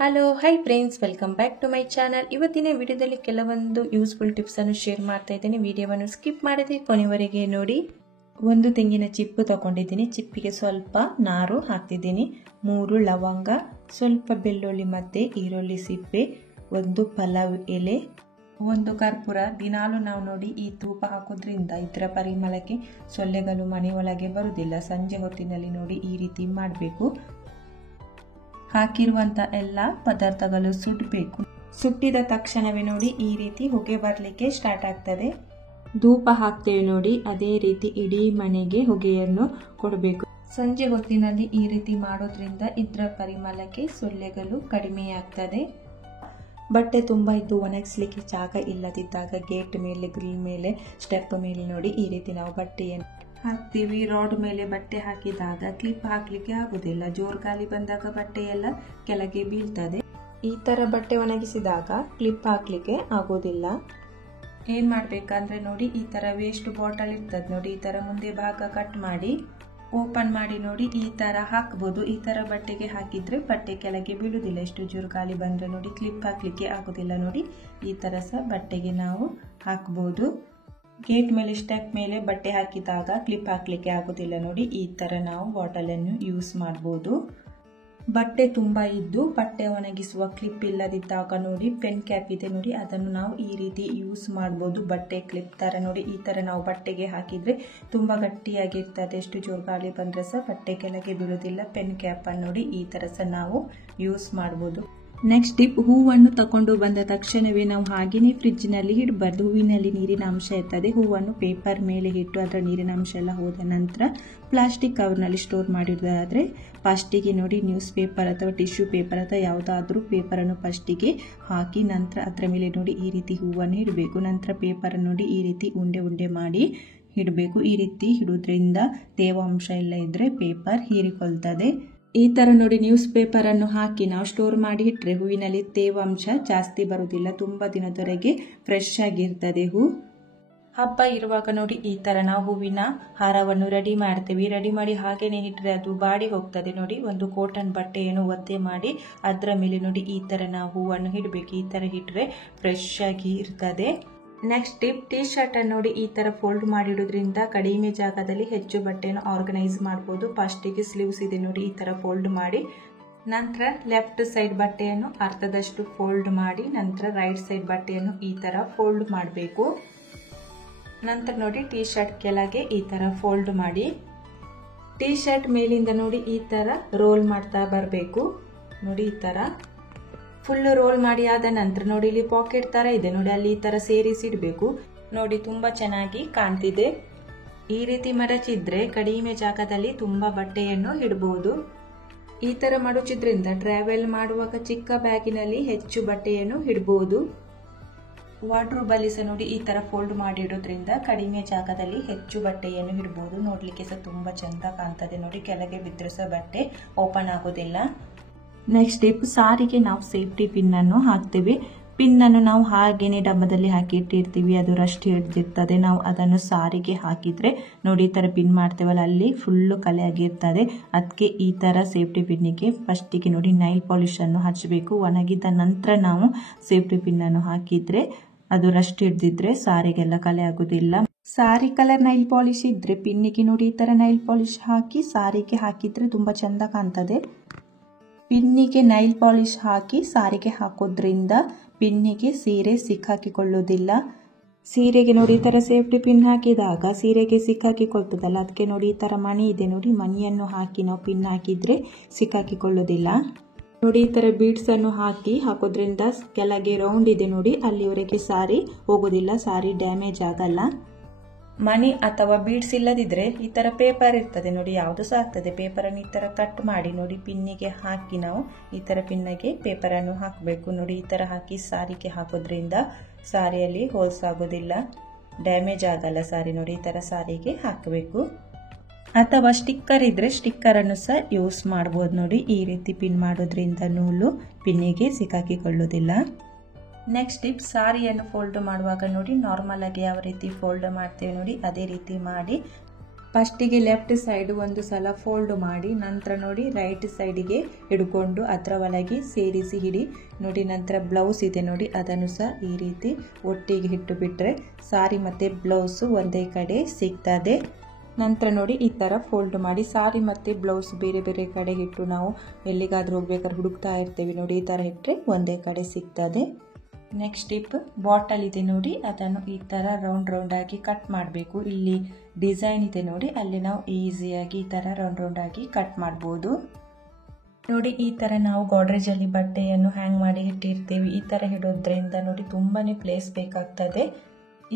Hello hi friends, welcome back to my channel. ಇವತ್ತಿನ ವಿಡಿಯೋದಲ್ಲಿ ಕೆಲವೊಂದು ಯೂಸ್ಫುಲ್ ಟಿಪ್ಸ್ ಅನ್ನು ಶೇರ್ ಮಾಡ್ತಾ ಇದ್ದೇನೆ. ವಿಡಿಯೋವನ್ನು ಸ್ಕಿಪ್ ಮಾಡದೆ ಕೊನೆವರೆಗೆ ನೋಡಿ. ಒಂದು ತೆಂಗಿನ ಚಿಪ್ಪು ತಗೊಂಡಿದ್ದೀನಿ. ಚಿಪ್ಪಿಗೆ ಸ್ವಲ್ಪ ನಾರು ಹಾಕ್ತಿದ್ದೀನಿ. 3 ಲವಂಗ, ಸ್ವಲ್ಪ ಬೆಳ್ಳುಳ್ಳಿ ಮತ್ತೆ ಈರುಳ್ಳಿ ಸಿಪ್ಪೆ, ಒಂದು ಪಲಾವ್ ಎಲೆ, ಒಂದು ಕರ್ಪೂರ. ದಿನಾಲು ನಾವು ನೋಡಿ ಈ ಧೂಪ ಹಾಕೋದ್ರಿಂದ ಇದರ ಪರಿಮಳಕ್ಕೆ ಸೊಳ್ಳೆಗಳು ಮನೆಯೊಳಗೆ ಬರುವುದಿಲ್ಲ. ಸಂಜೆ ಹೊತ್ತಿನಲ್ಲಿ ನೋಡಿ ಈ ರೀತಿ ಮಾಡಬೇಕು. ಹಾಕಿರುವಂತ ಎಲ್ಲ ಪದಾರ್ಥಗಳು ಸುಡಬೇಕು. ಸುಟ್ಟಿದ ತಕ್ಷಣವೇ ನೋಡಿ ಈ ರೀತಿ ಹೊಗೆ ಬರಲಿಕ್ಕೆ ಸ್ಟಾರ್ಟ್ ಆಗ್ತದೆ. ಧೂಪ ಹಾಕ್ತೇವೆ ನೋಡಿ, ಅದೇ ರೀತಿ ಇಡೀ ಮನೆಗೆ ಹೊಗೆಯನ್ನು ಕೊಡಬೇಕು. ಸಂಜೆ ಹೊತ್ತಿನಲ್ಲಿ ಈ ರೀತಿ ಮಾಡೋದ್ರಿಂದ ಇದರ ಪರಿಮಳಕ್ಕೆ ಸೊಳ್ಳೆಗಳು ಕಡಿಮೆಯಾಗ್ತದೆ. ಬಟ್ಟೆ ತುಂಬಾ ಇದ್ದು ಒಣಗಿಸ್ಲಿಕ್ಕೆ ಜಾಗ ಇಲ್ಲದಿದ್ದಾಗ ಗೇಟ್ ಮೇಲೆ, ಗ್ರಿಲ್ ಮೇಲೆ, ಸ್ಟೆಪ್ ಮೇಲೆ ನೋಡಿ ಈ ರೀತಿ ನಾವು ಬಟ್ಟೆಯನ್ನು ಹಾಕ್ತೀವಿ. ರಾಡ್ ಮೇಲೆ ಬಟ್ಟೆ ಹಾಕಿದಾಗ ಕ್ಲಿಪ್ ಹಾಕ್ಲಿಕ್ಕೆ ಆಗುದಿಲ್ಲ. ಜೋರ್ ಗಾಳಿ ಬಂದಾಗ ಬಟ್ಟೆ ಎಲ್ಲ ಕೆಳಗೆ ಬೀಳ್ತದೆ. ಈ ತರ ಬಟ್ಟೆ ಒಣಗಿಸಿದಾಗ ಕ್ಲಿಪ್ ಹಾಕ್ಲಿಕ್ಕೆ ಆಗೋದಿಲ್ಲ. ಏನ್ ಮಾಡ್ಬೇಕಂದ್ರೆ ನೋಡಿ, ಈ ತರ ವೇಸ್ಟ್ ಬಾಟಲ್ ಇರ್ತದೆ ನೋಡಿ, ಈ ತರ ಮುಂದೆ ಭಾಗ ಕಟ್ ಮಾಡಿ ಓಪನ್ ಮಾಡಿ ನೋಡಿ ಈ ತರ ಹಾಕಬಹುದು. ಈ ತರ ಬಟ್ಟೆಗೆ ಹಾಕಿದ್ರೆ ಬಟ್ಟೆ ಕೆಳಗೆ ಬೀಳುದಿಲ್ಲ. ಎಷ್ಟು ಜೋರು ಗಾಳಿ ಬಂದ್ರೆ ನೋಡಿ ಕ್ಲಿಪ್ ಹಾಕ್ಲಿಕ್ಕೆ ಆಗುದಿಲ್ಲ. ನೋಡಿ ಈ ತರ ಸಹ ಬಟ್ಟೆಗೆ ನಾವು ಹಾಕಬಹುದು. ಗೇಟ್ ಮೇಲೆ, ಸ್ಟೆಪ್ ಮೇಲೆ ಬಟ್ಟೆ ಹಾಕಿದಾಗ ಕ್ಲಿಪ್ ಹಾಕ್ಲಿಕ್ಕೆ ಆಗುದಿಲ್ಲ ನೋಡಿ. ಈ ತರ ನಾವು ಬಾಟಲ್ ಅನ್ನು ಯೂಸ್ ಮಾಡಬಹುದು. ಬಟ್ಟೆ ತುಂಬಾ ಇದ್ದು ಬಟ್ಟೆ ಒಣಗಿಸುವ ಕ್ಲಿಪ್ ಇಲ್ಲದಿದ್ದಾಗ ನೋಡಿ ಪೆನ್ ಕ್ಯಾಪ್ ಇದೆ ನೋಡಿ, ಅದನ್ನು ನಾವು ಈ ರೀತಿ ಯೂಸ್ ಮಾಡಬಹುದು. ಬಟ್ಟೆ ಕ್ಲಿಪ್ ತರ ನೋಡಿ ಈ ತರ ನಾವು ಬಟ್ಟೆಗೆ ಹಾಕಿದ್ರೆ ತುಂಬಾ ಗಟ್ಟಿಯಾಗಿರ್ತದೆ. ಎಷ್ಟು ಜೋರು ಗಾಳಿ ಬಂದ್ರೆ ಸಹ ಬಟ್ಟೆ ಕೆಳಗೆ ಬೀಳುವುದಿಲ್ಲ. ಪೆನ್ ಕ್ಯಾಪ್ ಅನ್ನು ನೋಡಿ ಈ ತರ ಸಹ ನಾವು ಯೂಸ್ ಮಾಡಬಹುದು. ನೆಕ್ಸ್ಟ್ ಟಿಪ್, ಹೂವನ್ನು ತಕೊಂಡು ಬಂದ ತಕ್ಷಣವೇ ನಾವು ಹಾಗೇನೆ ಫ್ರಿಡ್ಜ್ ನಲ್ಲಿ ಇಡಬಾರ್ದು. ಹೂವಿನಲ್ಲಿ ನೀರಿನ ಅಂಶ ಇರ್ತದೆ. ಹೂವನ್ನು ಪೇಪರ್ ಮೇಲೆ ಇಟ್ಟು ಅದರ ನೀರಿನ ಅಂಶ ಎಲ್ಲ ಹೋದ ನಂತರ ಪ್ಲಾಸ್ಟಿಕ್ ಕವರ್ ನಲ್ಲಿ ಸ್ಟೋರ್ ಮಾಡಿರೋದಾದ್ರೆ ಫಸ್ಟಿಗೆ ನೋಡಿ ನ್ಯೂಸ್ ಪೇಪರ್ ಅಥವಾ ಟಿಶ್ಯೂ ಪೇಪರ್ ಅಥವಾ ಯಾವುದಾದ್ರೂ ಪೇಪರ್ ಅನ್ನು ಫಸ್ಟಿಗೆ ಹಾಕಿ ನಂತರ ಅದರ ಮೇಲೆ ನೋಡಿ ಈ ರೀತಿ ಹೂವನ್ನು ಇಡಬೇಕು. ನಂತರ ಪೇಪರ್ ನೋಡಿ ಈ ರೀತಿ ಉಂಡೆ ಉಂಡೆ ಮಾಡಿ ಇಡಬೇಕು. ಈ ರೀತಿ ಇಡುವುದರಿಂದ ತೇವಾಂಶ ಎಲ್ಲ ಇದ್ರೆ ಪೇಪರ್ ಹೀರಿಕೊಳ್ತದೆ. ಈ ತರ ನೋಡಿ ನ್ಯೂಸ್ ಪೇಪರ್ ಅನ್ನು ಹಾಕಿ ನಾವು ಸ್ಟೋರ್ ಮಾಡಿ ಇಟ್ರೆ ಹೂವಿನಲ್ಲಿ ತೇವಾಂಶ ಜಾಸ್ತಿ ಬರುವುದಿಲ್ಲ. ತುಂಬಾ ದಿನದವರೆಗೆ ಫ್ರೆಶ್ ಆಗಿರ್ತದೆ ಹೂ. ಹಬ್ಬ ಇರುವಾಗ ನೋಡಿ ಈ ತರ ನಾವು ಹೂವಿನ ಹಾರವನ್ನು ರೆಡಿ ಮಾಡ್ತೇವೆ. ರೆಡಿ ಮಾಡಿ ಹಾಗೇನೆ ಇಟ್ರೆ ಅದು ಬಾಡಿ ಹೋಗ್ತದೆ ನೋಡಿ. ಒಂದು ಕಾಟನ್ ಬಟ್ಟೆಯನ್ನು ಒದ್ದೆ ಮಾಡಿ ಅದರ ಮೇಲೆ ನೋಡಿ ಈ ತರ ನಾವು ಹೂವನ್ನು ಇಡಬೇಕು. ಈ ತರ ಇಟ್ರೆ ಫ್ರೆಶ್ ಆಗಿ ಇರ್ತದೆ. ನೆಕ್ಸ್ಟ್ ಟಿಪ್, ಟೀ ಶರ್ಟ್ ಅನ್ನು ನೋಡಿ ಈ ತರ ಫೋಲ್ಡ್ ಮಾಡಿಡೋದ್ರಿಂದ ಕಡಿಮೆ ಜಾಗದಲ್ಲಿ ಹೆಚ್ಚು ಬಟ್ಟೆಯನ್ನು ಆರ್ಗನೈಸ್ ಮಾಡಬಹುದು. ಫಸ್ಟಿಗೆ ಸ್ಲೀವ್ಸ್ ಇದೆ ನೋಡಿ ಈ ತರ ಫೋಲ್ಡ್ ಮಾಡಿ ನಂತರ ಲೆಫ್ಟ್ ಸೈಡ್ ಬಟ್ಟೆಯನ್ನು ಅರ್ಧದಷ್ಟು ಫೋಲ್ಡ್ ಮಾಡಿ ನಂತರ ರೈಟ್ ಸೈಡ್ ಬಟ್ಟೆಯನ್ನು ಈ ತರ ಫೋಲ್ಡ್ ಮಾಡಬೇಕು. ನಂತರ ನೋಡಿ ಟೀ ಶರ್ಟ್ ಕೆಳಗೆ ಈ ತರ ಫೋಲ್ಡ್ ಮಾಡಿ ಟೀ ಶರ್ಟ್ ಮೇಲಿಂದ ನೋಡಿ ಈ ತರ ರೋಲ್ ಮಾಡ್ತಾ ಬರಬೇಕು. ನೋಡಿ ಈ ತರ ಫುಲ್ ರೋಲ್ ಮಾಡಿ ಆದ ನಂತರ ನೋಡಿ ಇಲ್ಲಿ ಪಾಕೆಟ್ ತರ ಇದೆ ನೋಡಿ, ಅಲ್ಲಿ ಈ ತರ ಸೇರಿಸಿಡ್ಬೇಕು. ನೋಡಿ ತುಂಬಾ ಚೆನ್ನಾಗಿ ಕಾಣ್ತಿದೆ. ಈ ರೀತಿ ಮಡಚಿದ್ರೆ ಕಡಿಮೆ ಜಾಗದಲ್ಲಿ ತುಂಬಾ ಬಟ್ಟೆಯನ್ನು ಇಡಬಹುದು. ಈ ತರ ಮಡಚಿದ್ರಿಂದ ಟ್ರಾವೆಲ್ ಮಾಡುವಾಗ ಚಿಕ್ಕ ಬ್ಯಾಗಿನಲ್ಲಿ ಹೆಚ್ಚು ಬಟ್ಟೆಯನ್ನು ಇಡಬಹುದು. ವಾರ್ಡ್ರೋಬ್ ಅಲ್ಲಿ ಸಹ ನೋಡಿ ಈ ತರ ಫೋಲ್ಡ್ ಮಾಡಿ ಇಡೋದ್ರಿಂದ ಕಡಿಮೆ ಜಾಗದಲ್ಲಿ ಹೆಚ್ಚು ಬಟ್ಟೆಯನ್ನು ಇಡಬಹುದು. ನೋಡ್ಲಿಕ್ಕೆ ಸಹ ತುಂಬಾ ಚಂದ ಕಾಣ್ತದೆ ನೋಡಿ. ಕೆಳಗೆ ಬಿದ್ದರೆ ಸಹ ಬಟ್ಟೆ ಓಪನ್ ಆಗೋದಿಲ್ಲ. ನೆಕ್ಸ್ಟ್ ಟಿಪ್, ಸಾರಿಗೆ ನಾವು ಸೇಫ್ಟಿ ಪಿನ್ ಅನ್ನು ಹಾಕ್ತೇವೆ. ಪಿನ್ ಅನ್ನು ನಾವು ಹಾಗೇನೆ ಡಬ್ಬದಲ್ಲಿ ಹಾಕಿ ಇಟ್ಟಿರ್ತೀವಿ, ಅದು ರಸ್ಟ್ ಹಿಡಿದಿರ್ತದೆ. ನಾವು ಅದನ್ನು ಸಾರಿಗೆ ಹಾಕಿದ್ರೆ ನೋಡಿ ಈ ತರ ಪಿನ್ ಮಾಡ್ತೇವಲ್ಲ ಅಲ್ಲಿ ಫುಲ್ ಕಲೆ ಆಗಿರ್ತದೆ. ಅದಕ್ಕೆ ಈ ತರ ಸೇಫ್ಟಿ ಪಿನ್ನಿಗೆ ಫಸ್ಟಿಗೆ ನೋಡಿ ನೈಲ್ ಪಾಲಿಶ್ ಅನ್ನು ಹಚ್ಚಬೇಕು. ಒಣಗಿದ ನಂತರ ನಾವು ಸೇಫ್ಟಿ ಪಿನ್ ಅನ್ನು ಹಾಕಿದ್ರೆ ಅದು ರಸ್ಟ್ ಹಿಡಿದಿದ್ರೆ ಸಾರಿಗೆಲ್ಲ ಕಲೆ ಆಗುದಿಲ್ಲ. ಸಾರಿ ಕಲರ್ ನೈಲ್ ಪಾಲಿಶ್ ಇದ್ರೆ ಪಿನ್ನಿಗೆ ನೋಡಿ ಈ ತರ ನೈಲ್ ಪಾಲಿಶ್ ಹಾಕಿ ಸಾರಿಗೆ ಹಾಕಿದ್ರೆ ತುಂಬಾ ಚಂದ ಕಾಣ್ತದೆ. ಪಿನ್ನಿಗೆ ನೈಲ್ ಪಾಲಿಶ್ ಹಾಕಿ ಸಾರಿಗೆ ಹಾಕೋದ್ರಿಂದ ಪಿನ್ನಿಗೆ ಸೀರೆ ಸಿಕ್ಕಾಕಿಕೊಳ್ಳುವುದಿಲ್ಲ. ಸೀರೆಗೆ ನೋಡಿ ಈ ತರ ಸೇಫ್ಟಿ ಪಿನ್ ಹಾಕಿದಾಗ ಸೀರೆಗೆ ಸಿಕ್ಕಾಕಿಕೊಳ್ತದಲ್ಲ, ಅದಕ್ಕೆ ನೋಡಿ ಈ ತರ ಮಣಿ ಇದೆ ನೋಡಿ, ಮಣಿಯನ್ನು ಹಾಕಿ ನಾವು ಪಿನ್ ಹಾಕಿದ್ರೆ ಸಿಕ್ಕಾಕಿಕೊಳ್ಳುವುದಿಲ್ಲ. ನೋಡಿ ಈ ತರ ಬೀಡ್ಸ್ ಅನ್ನು ಹಾಕೋದ್ರಿಂದ ಕೆಳಗೆ ರೌಂಡ್ ಇದೆ ನೋಡಿ, ಅಲ್ಲಿವರೆಗೆ ಸಾರಿ ಹೋಗುದಿಲ್ಲ, ಸಾರಿ ಡ್ಯಾಮೇಜ್ ಆಗಲ್ಲ. ಮನಿ ಅಥವಾ ಬೀಡ್ಸ್ ಇಲ್ಲದಿದ್ರೆ ಈ ತರ ಪೇಪರ್ ಇರ್ತದೆ ನೋಡಿ, ಯಾವ್ದು ಸಹ ಆಗ್ತದೆ. ಪೇಪರ್ ಅನ್ನು ಈ ತರ ಕಟ್ ಮಾಡಿ ನೋಡಿ ಪಿನ್ನಿಗೆ ಹಾಕಿ ನಾವು ಈ ತರ ಪಿನ್ನಿಗೆ ಪೇಪರ್ ಅನ್ನು ಹಾಕಬೇಕು. ನೋಡಿ ಈ ತರ ಹಾಕಿ ಸಾರಿಗೆ ಹಾಕೋದ್ರಿಂದ ಸಾರಿಯಲ್ಲಿ ಹೋಲ್ಸ್ ಆಗೋದಿಲ್ಲ, ಡ್ಯಾಮೇಜ್ ಆಗಲ್ಲ ಸಾರಿ. ನೋಡಿ ಈ ತರ ಸಾರಿಗೆ ಹಾಕಬೇಕು. ಅಥವಾ ಸ್ಟಿಕ್ಕರ್ ಇದ್ರೆ ಸ್ಟಿಕ್ಕರ್ ಅನ್ನು ಸಹ ಯೂಸ್ ಮಾಡಬಹುದು ನೋಡಿ. ಈ ರೀತಿ ಪಿನ್ ಮಾಡೋದ್ರಿಂದ ನೂಲು ಪಿನ್ನಿಗೆ ಸಿಕ್ಕಾಕಿಕೊಳ್ಳುವುದಿಲ್ಲ. ನೆಕ್ಸ್ಟ್ ಟಿಪ್, ಸಾರಿಯನ್ನು ಫೋಲ್ಡ್ ಮಾಡುವಾಗ ನೋಡಿ ನಾರ್ಮಲ್ ಆಗಿ ಯಾವ ರೀತಿ ಫೋಲ್ಡ್ ಮಾಡ್ತೇವೆ ನೋಡಿ ಅದೇ ರೀತಿ ಮಾಡಿ ಫಸ್ಟಿಗೆ ಲೆಫ್ಟ್ ಸೈಡ್ ಒಂದು ಸಲ ಫೋಲ್ಡ್ ಮಾಡಿ ನಂತರ ನೋಡಿ ರೈಟ್ ಸೈಡಿಗೆ ಹಿಡ್ಕೊಂಡು ಅದರ ಒಳಗೆ ಸೇರಿಸಿ ಹಿಡಿ ನೋಡಿ. ನಂತರ ಬ್ಲೌಸ್ ಇದೆ ನೋಡಿ, ಅದನ್ನು ಸಹ ಈ ರೀತಿ ಒಟ್ಟಿಗೆ ಇಟ್ಟು ಬಿಟ್ಟರೆ ಸಾರಿ ಮತ್ತು ಬ್ಲೌಸು ಒಂದೇ ಕಡೆ ಸಿಗ್ತದೆ. ನಂತರ ನೋಡಿ ಈ ಥರ ಫೋಲ್ಡ್ ಮಾಡಿ ಸಾರಿ ಮತ್ತು ಬ್ಲೌಸ್ ಬೇರೆ ಬೇರೆ ಕಡೆ ಇಟ್ಟು ನಾವು ಎಲ್ಲಿಗಾದ್ರೂ ಹೋಗ್ಬೇಕಾದ್ರೆ ಹುಡುಕ್ತಾ ಇರ್ತೇವೆ ನೋಡಿ, ಈ ಥರ ಇಟ್ಟರೆ ಒಂದೇ ಕಡೆ ಸಿಗ್ತದೆ. ನೆಕ್ಸ್ಟ್ ಟಿಪ್, ಬಾಟಲ್ ಇದೆ ನೋಡಿ, ಅದನ್ನು ಈ ಥರ ರೌಂಡ್ ರೌಂಡ್ ಆಗಿ ಕಟ್ ಮಾಡಬೇಕು. ಇಲ್ಲಿ ಡಿಸೈನ್ ಇದೆ ನೋಡಿ, ಅಲ್ಲಿ ನಾವು ಈಸಿಯಾಗಿ ಈ ಥರ ರೌಂಡ್ ರೌಂಡ್ ಆಗಿ ಕಟ್ ಮಾಡ್ಬೋದು ನೋಡಿ. ಈ ಥರ ನಾವು ಗೋಡ್ರೇಜಲ್ಲಿ ಬಟ್ಟೆಯನ್ನು ಹ್ಯಾಂಗ್ ಮಾಡಿ ಇಟ್ಟಿರ್ತೇವೆ. ಈ ಥರ ಇಡೋದ್ರಿಂದ ನೋಡಿ ತುಂಬಾ ಪ್ಲೇಸ್ ಬೇಕಾಗ್ತದೆ.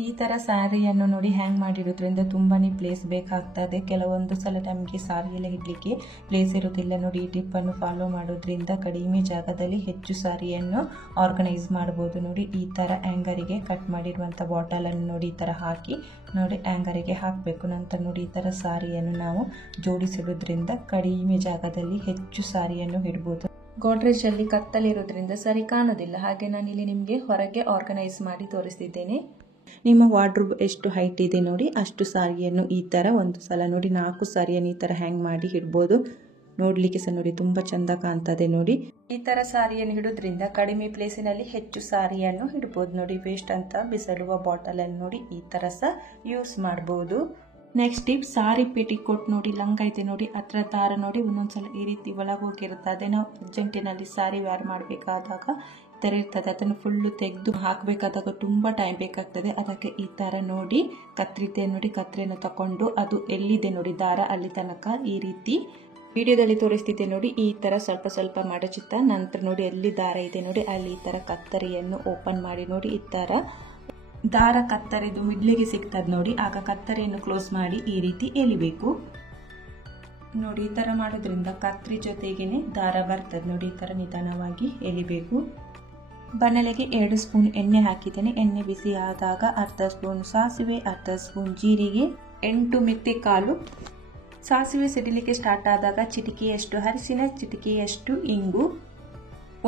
ಈ ಥರ ಸ್ಯಾರಿಯನ್ನು ನೋಡಿ ಹ್ಯಾಂಗ್ ಮಾಡಿಡೋದ್ರಿಂದ ತುಂಬಾ ಪ್ಲೇಸ್ ಬೇಕಾಗ್ತದೆ. ಕೆಲವೊಂದು ಸಲ ನಮಗೆ ಸಾರಿಯೆಲ್ಲ ಇಡಲಿಕ್ಕೆ ಪ್ಲೇಸ್ ಇರೋದಿಲ್ಲ ನೋಡಿ. ಈ ಟಿಪ್ಪನ್ನು ಫಾಲೋ ಮಾಡೋದ್ರಿಂದ ಕಡಿಮೆ ಜಾಗದಲ್ಲಿ ಹೆಚ್ಚು ಸಾರಿಯನ್ನು ಆರ್ಗನೈಸ್ ಮಾಡ್ಬೋದು ನೋಡಿ. ಈ ಥರ ಆ್ಯಂಗರಿಗೆ ಕಟ್ ಮಾಡಿರುವಂಥ ಬಾಟಲನ್ನು ನೋಡಿ ಈ ಥರ ಹಾಕಿ ನೋಡಿ ಆ್ಯಂಗರಿಗೆ ಹಾಕಬೇಕು. ನಂತರ ನೋಡಿ ಈ ಥರ ಸಾರಿಯನ್ನು ನಾವು ಜೋಡಿಸಿಡೋದ್ರಿಂದ ಕಡಿಮೆ ಜಾಗದಲ್ಲಿ ಹೆಚ್ಚು ಸಾರಿಯನ್ನು ಇಡ್ಬೋದು. ಗೋಡ್ರೇಜಲ್ಲಿ ಕತ್ತಲಿರೋದ್ರಿಂದ ಸರಿ ಕಾಣೋದಿಲ್ಲ, ಹಾಗೆ ನಾನಿಲ್ಲಿ ನಿಮಗೆ ಹೊರಗೆ ಆರ್ಗನೈಸ್ ಮಾಡಿ ತೋರಿಸ್ತಿದ್ದೇನೆ. ನಿಮ್ಮ ವಾರ್ಡ್ರೋಬ್ ಎಷ್ಟು ಹೈಟ್ ಇದೆ ನೋಡಿ ಅಷ್ಟು ಸಾರಿಯನ್ನು ಈ ಥರ ಒಂದು ಸಲ ನೋಡಿ 4 ಸಾರಿಯನ್ನು ಈ ಥರ ಹ್ಯಾಂಗ್ ಮಾಡಿ ಇಡ್ಬೋದು. ನೋಡಲಿಕ್ಕೆ ಸಹ ನೋಡಿ ತುಂಬ ಚಂದ ಕಾಣ್ತದೆ ನೋಡಿ. ಈ ಥರ ಸಾರಿಯನ್ನು ಇಡೋದ್ರಿಂದ ಕಡಿಮೆ ಪ್ಲೇಸಿನಲ್ಲಿ ಹೆಚ್ಚು ಸಾರಿಯನ್ನು ಇಡ್ಬೋದು ನೋಡಿ. ವೇಸ್ಟ್ ಅಂತ ಬಿಸಾಡುವ ಬಾಟಲನ್ನು ನೋಡಿ ಈ ಥರ ಸಹ ಯೂಸ್ ಮಾಡ್ಬೋದು. ನೆಕ್ಸ್ಟ್ ಟಿಪ್, ಸಾರಿ ಪೆಟಿಕೋಟ್ ನೋಡಿ ಲಂಗ ಇದೆ ನೋಡಿ, ಅದರ ದಾರ ನೋಡಿ ಒಂದೊಂದ್ಸಲ ಈ ರೀತಿ ಒಳಗೆ ಹೋಗಿರುತ್ತದೆ. ನಾವು ಅರ್ಜೆಂಟಿನಲ್ಲಿ ಸಾರಿ ವೇರ್ ಮಾಡಬೇಕಾದಾಗ ಈ ಥರ ಇರ್ತದೆ, ಅದನ್ನು ಫುಲ್ಲು ತೆಗೆದು ಹಾಕಬೇಕಾದಾಗ ತುಂಬ ಟೈಮ್ ಬೇಕಾಗ್ತದೆ. ಅದಕ್ಕೆ ಈ ಥರ ನೋಡಿ ಕತ್ರಿದೆ ನೋಡಿ, ಕತ್ರಿಯನ್ನು ತಗೊಂಡು ಅದು ಎಲ್ಲಿದೆ ನೋಡಿ ದಾರ ಅಲ್ಲಿ ತನಕ ಈ ರೀತಿ ವಿಡಿಯೋದಲ್ಲಿ ತೋರಿಸ್ತಿದ್ದೆ ನೋಡಿ, ಈ ಥರ ಸ್ವಲ್ಪ ಸ್ವಲ್ಪ ಮಡಚುತ್ತಾ ನಂತರ ನೋಡಿ ಎಲ್ಲಿ ದಾರ ಇದೆ ನೋಡಿ ಅಲ್ಲಿ ಈ ಥರ ಕತ್ತರಿಯನ್ನು ಓಪನ್ ಮಾಡಿ ನೋಡಿ ಈ ಥರ ದಾರ ಕತ್ತರಿದು ಮಿಡ್ಲಿಗೆ ಸಿಗ್ತದೆ ನೋಡಿ. ಆಗ ಕತ್ತರಿಯನ್ನು ಕ್ಲೋಸ್ ಮಾಡಿ ಈ ರೀತಿ ಎಳಿಬೇಕು ನೋಡಿ. ಈ ಥರ ಮಾಡೋದ್ರಿಂದ ಕತ್ರಿ ಜೊತೆಗೇನೆ ದಾರ ಬರ್ತದೆ ನೋಡಿ. ಈ ಥರ ನಿಧಾನವಾಗಿ ಎಳಿಬೇಕು. ಬಾಣಲೆಗೆ 2 ಸ್ಪೂನ್ ಎಣ್ಣೆ ಹಾಕಿದ್ದೇನೆ. ಎಣ್ಣೆ ಬಿಸಿ ಆದಾಗ ಅರ್ಧ ಸ್ಪೂನ್ ಸಾಸಿವೆ, ಅರ್ಧ ಸ್ಪೂನ್ ಜೀರಿಗೆ, 8 ಮೆತ್ತೆ ಕಾಳು. ಸಾಸಿವೆ ಸಿಡಿಲಿಕ್ಕೆ ಸ್ಟಾರ್ಟ್ ಆದಾಗ ಚಿಟಿಕೆಯಷ್ಟು ಅರಿಶಿನ, ಚಿಟಿಕೆಯಷ್ಟು ಇಂಗು,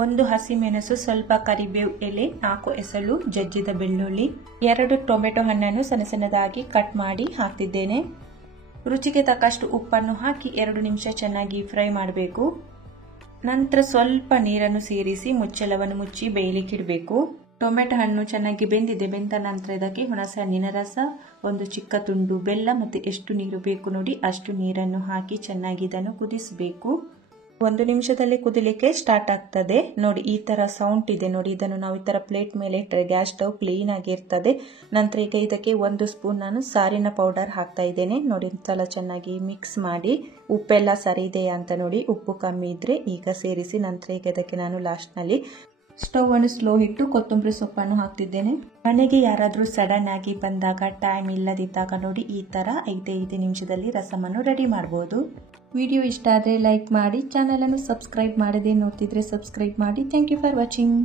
1 ಹಸಿಮೆಣಸು, ಸ್ವಲ್ಪ ಕರಿಬೇವು ಎಲೆ, 4 ಎಸಳು ಜಜ್ಜಿದ ಬೆಳ್ಳುಳ್ಳಿ, 2 ಟೊಮೆಟೊ ಹಣ್ಣನ್ನು ಸಣ್ಣ ಸಣ್ಣದಾಗಿ ಕಟ್ ಮಾಡಿ ಹಾಕ್ತಿದ್ದೇನೆ. ರುಚಿಗೆ ತಕ್ಕಷ್ಟು ಉಪ್ಪನ್ನು ಹಾಕಿ 2 ನಿಮಿಷ ಚೆನ್ನಾಗಿ ಫ್ರೈ ಮಾಡಬೇಕು. ನಂತರ ಸ್ವಲ್ಪ ನೀರನ್ನು ಸೇರಿಸಿ ಮುಚ್ಚಳವನ್ನು ಮುಚ್ಚಿ ಬೇಯಲಿಕ್ಕೆ ಇಡಬೇಕು. ಟೊಮೆಟೊ ಹಣ್ಣು ಚೆನ್ನಾಗಿ ಬೆಂದಿದೆ. ಬೆಂದ ನಂತರ ಇದಕ್ಕೆ ಹುಣಸೆ ಹಣ್ಣಿನ ರಸ, 1 ಚಿಕ್ಕ ತುಂಡು ಬೆಲ್ಲ ಮತ್ತು ಎಷ್ಟು ನೀರು ಬೇಕು ನೋಡಿ ಅಷ್ಟು ನೀರನ್ನು ಹಾಕಿ ಚೆನ್ನಾಗಿ ಇದನ್ನು ಕುದಿಸಬೇಕು. 1 ನಿಮಿಷದಲ್ಲಿ ಕುದಿಲಿಕ್ಕೆ ಸ್ಟಾರ್ಟ್ ಆಗ್ತದೆ ನೋಡಿ. ಈ ತರ ಸೌಂಡ್ ಇದೆ ನೋಡಿ. ಇದನ್ನು ನಾವು ಈ ತರ ಪ್ಲೇಟ್ ಮೇಲೆ ಇಟ್ಟರೆ ಗ್ಯಾಸ್ ಸ್ಟವ್ ಕ್ಲೀನ್ ಆಗಿರ್ತದೆ. ನಂತರ ಈಗ ಇದಕ್ಕೆ 1 ಸ್ಪೂನ್ ನಾನು ಸಾರಿನ ಪೌಡರ್ ಹಾಕ್ತಾ ಇದ್ದೇನೆ ನೋಡಿ. ಸಲ ಚೆನ್ನಾಗಿ ಮಿಕ್ಸ್ ಮಾಡಿ ಉಪ್ಪೆಲ್ಲ ಸರಿ ಇದೆ ಅಂತ ನೋಡಿ. ಉಪ್ಪು ಕಮ್ಮಿ ಇದ್ರೆ ಈಗ ಸೇರಿಸಿ. ನಂತರ ಈಗ ಇದಕ್ಕೆ ನಾನು ಲಾಸ್ಟ್ ನಲ್ಲಿ ಸ್ಟವ್ ಅನ್ನು ಸ್ಲೋ ಇಟ್ಟು ಕೊತ್ತಂಬರಿ ಸೊಪ್ಪನ್ನು ಹಾಕ್ತಿದ್ದೇನೆ. ಮನೆಗೆ ಯಾರಾದ್ರೂ ಸಡನ್ ಆಗಿ ಬಂದಾಗ ಟೈಮ್ ಇಲ್ಲದಿದ್ದಾಗ ನೋಡಿ ಈ ತರ 5 ನಿಮಿಷದಲ್ಲಿ ರಸಮನ್ನು ರೆಡಿ ಮಾಡಬಹುದು. ವಿಡಿಯೋ ಇಷ್ಟ ಆದರೆ ಲೈಕ್ ಮಾಡಿ, ಚಾನಲ್ ಅನ್ನು ಸಬ್ಸ್ಕ್ರೈಬ್ ಮಾಡದೆ ನೋಡ್ತಿದ್ರೆ ಸಬ್ಸ್ಕ್ರೈಬ್ ಮಾಡಿ. Thank you for watching.